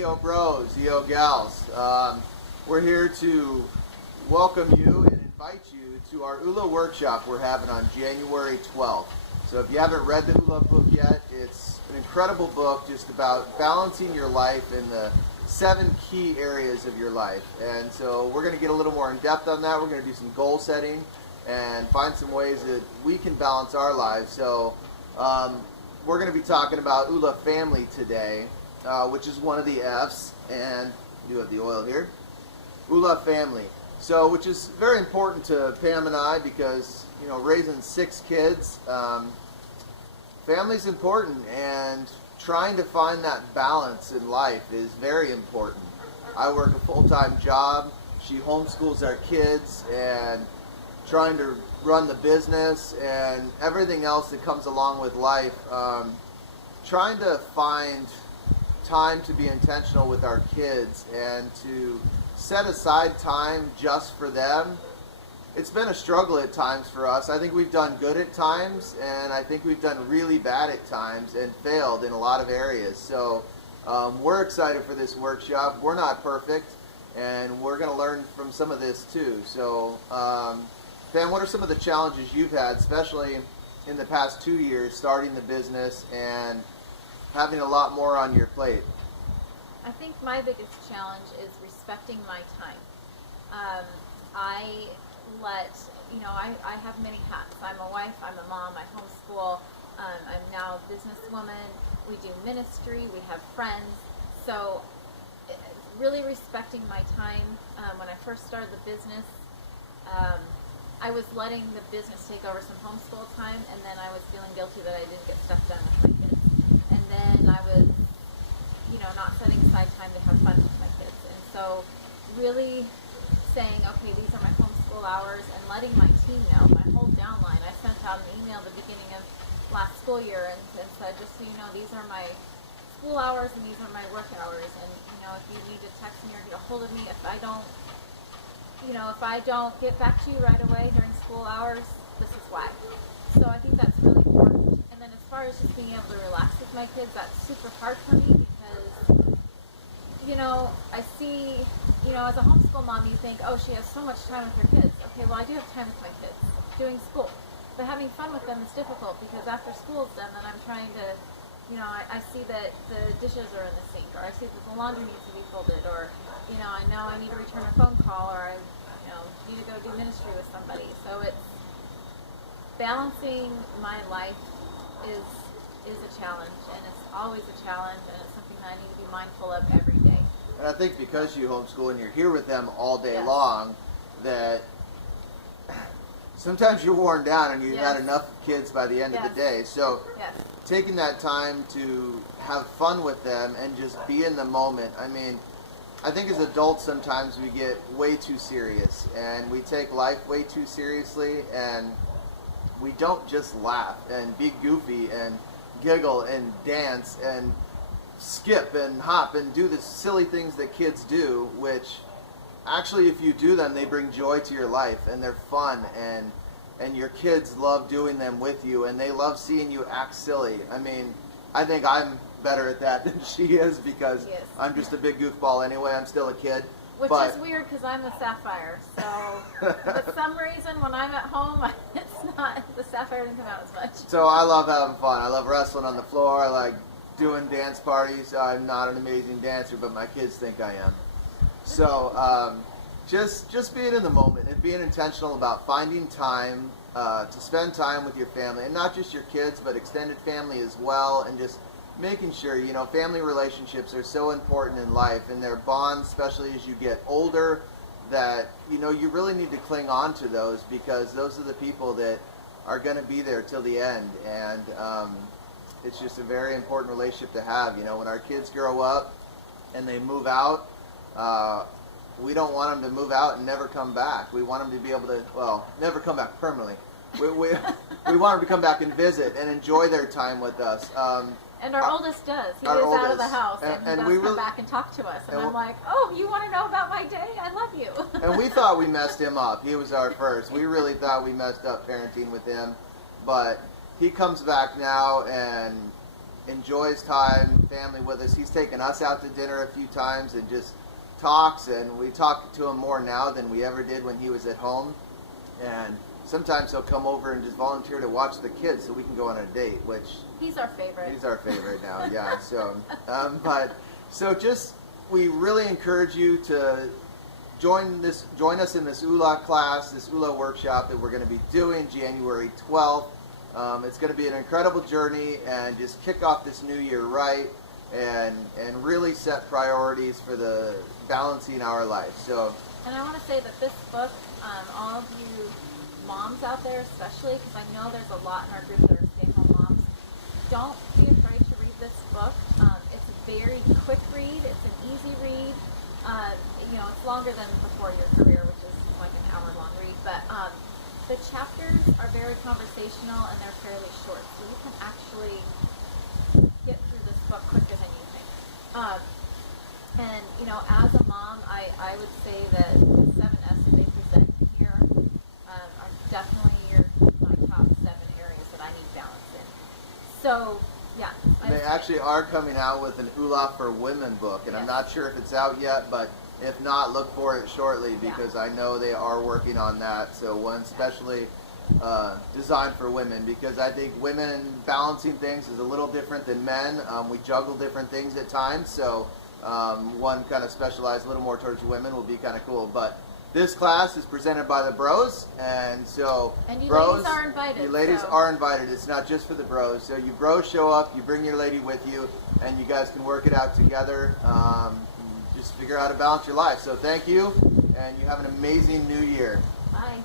Yo bros, yo gals, we're here to welcome you and invite you to our OOLA workshop we're having on January 12th. So if you haven't read the OOLA book yet, it's an incredible book just about balancing your life in the 7 key areas of your life. And so we're going to get a little more in depth on that. We're going to do some goal setting and find some ways that we can balance our lives. So we're going to be talking about OOLA family today, which is one of the F's, and you have the oil here. OOLA family. So, which is very important to Pam and I because, you know, raising 6 kids, family's important, and trying to find that balance in life is very important. I work a full-time job. She homeschools our kids, and trying to run the business and everything else that comes along with life. Trying to find time to be intentional with our kids and to set aside time just for them. It's been a struggle at times for us. I think we've done good at times, and I think we've done really bad at times and failed in a lot of areas. So we're excited for this workshop. We're not perfect, and we're going to learn from some of this too. So Pam, what are some of the challenges you've had, especially in the past 2 years, starting the business and having a lot more on your plate? I think my biggest challenge is respecting my time. I have many hats. I'm a wife, I'm a mom, I homeschool, I'm now a businesswoman, we do ministry, we have friends. So really respecting my time. When I first started the business, I was letting the business take over some homeschool time, and then I was feeling guilty that I didn't get stuff done with my kids. And then I was, not setting aside time to have fun with my kids. And so really saying, okay, these are my homeschool hours, and letting my team know, my whole downline. I sent out an email at the beginning of last school year and said, just so you know, these are my school hours and these are my work hours. And, if you need to text me or get a hold of me, if I don't get back to you right away during school hours, this is why. So I think that's really important. And then as far as just being able to relax with my kids, that's super hard for me because, I see, as a homeschool mom, you think, oh, she has so much time with her kids. Okay, well, I do have time with my kids doing school. But having fun with them is difficult because after school's done, then I'm trying to, I see that the dishes are in the sink, or I see that the laundry needs to be folded, or, I know I need to return a phone call, or I need to go do ministry with somebody. So it's balancing my life is a challenge, and it's always a challenge, and it's something that I need to be mindful of every day. And I think because you homeschool and you're here with them all day Yes. long, that sometimes you're worn down and you've Yes. had enough kids by the end of Yes. the day. So Yes. taking that time to have fun with them and just be in the moment. I mean, I think as adults sometimes we get way too serious and we take life way too seriously, and we don't just laugh and be goofy and giggle and dance and skip and hop and do the silly things that kids do, which actually if you do them, they bring joy to your life and they're fun, and your kids love doing them with you, and they love seeing you act silly. I mean, I think I'm better at that than she is because Yes. I'm just a big goofball anyway. I'm still a kid. Which is weird because I'm the sapphire. So for some reason when I'm at home, it's not, the sapphire doesn't come out as much. So I love having fun. I love wrestling on the floor. I like doing dance parties. I'm not an amazing dancer, but my kids think I am. So just being in the moment and being intentional about finding time to spend time with your family, and not just your kids, but extended family as well, and just making sure, family relationships are so important in life, and their bonds, especially as you get older, that, you really need to cling on to those, because those are the people that are going to be there till the end. And it's just a very important relationship to have. When our kids grow up and they move out, we don't want them to move out and never come back. We want them to be able to, never come back permanently. We want them to come back and visit and enjoy their time with us. And our oldest does. He is out of the house and does we come back and talk to us. And I'm like, oh, you want to know about my day? I love you. And we thought we messed him up. He was our first. We really thought we messed up parenting with him. But he comes back now, and enjoys time, family with us. He's taken us out to dinner a few times and just talks, and we talk to him more now than we ever did when he was at home. And sometimes he'll come over and just volunteer to watch the kids so we can go on a date, which he's our favorite. He's our favorite now, yeah. So just we really encourage you to join us in this OOLA class, this OOLA workshop that we're going to be doing January 12th. It's going to be an incredible journey, and just kick off this new year right, and really set priorities for the balancing our life. So, and I want to say that this book, all of you moms out there especially, because I know there's a lot in our group that are stay-at-home moms, don't be afraid to read this book. It's a very quick read. It's an easy read. It's longer than Before Your Career, which is like an hour-long read, but the chapters are very conversational and they're fairly short, so you can actually get through this book quicker than you think. As a mom, I would say that the 7 S's that they present here are definitely my top 7 areas that I need balance in. So, yeah. They actually are coming out with an OOLA for Women book, and yes. I'm not sure if it's out yet, but if not, look for it shortly, because I know they are working on that. So one specially designed for women, because I think women balancing things is a little different than men. We juggle different things at times, so one kind of specialized a little more towards women will be kind of cool. But this class is presented by the bros, and so and you bros, ladies are invited. You ladies are invited. It's not just for the bros. So you bros show up, you bring your lady with you, and you guys can work it out together. Just figure out how to balance your life. So thank you, and you have an amazing new year. Bye.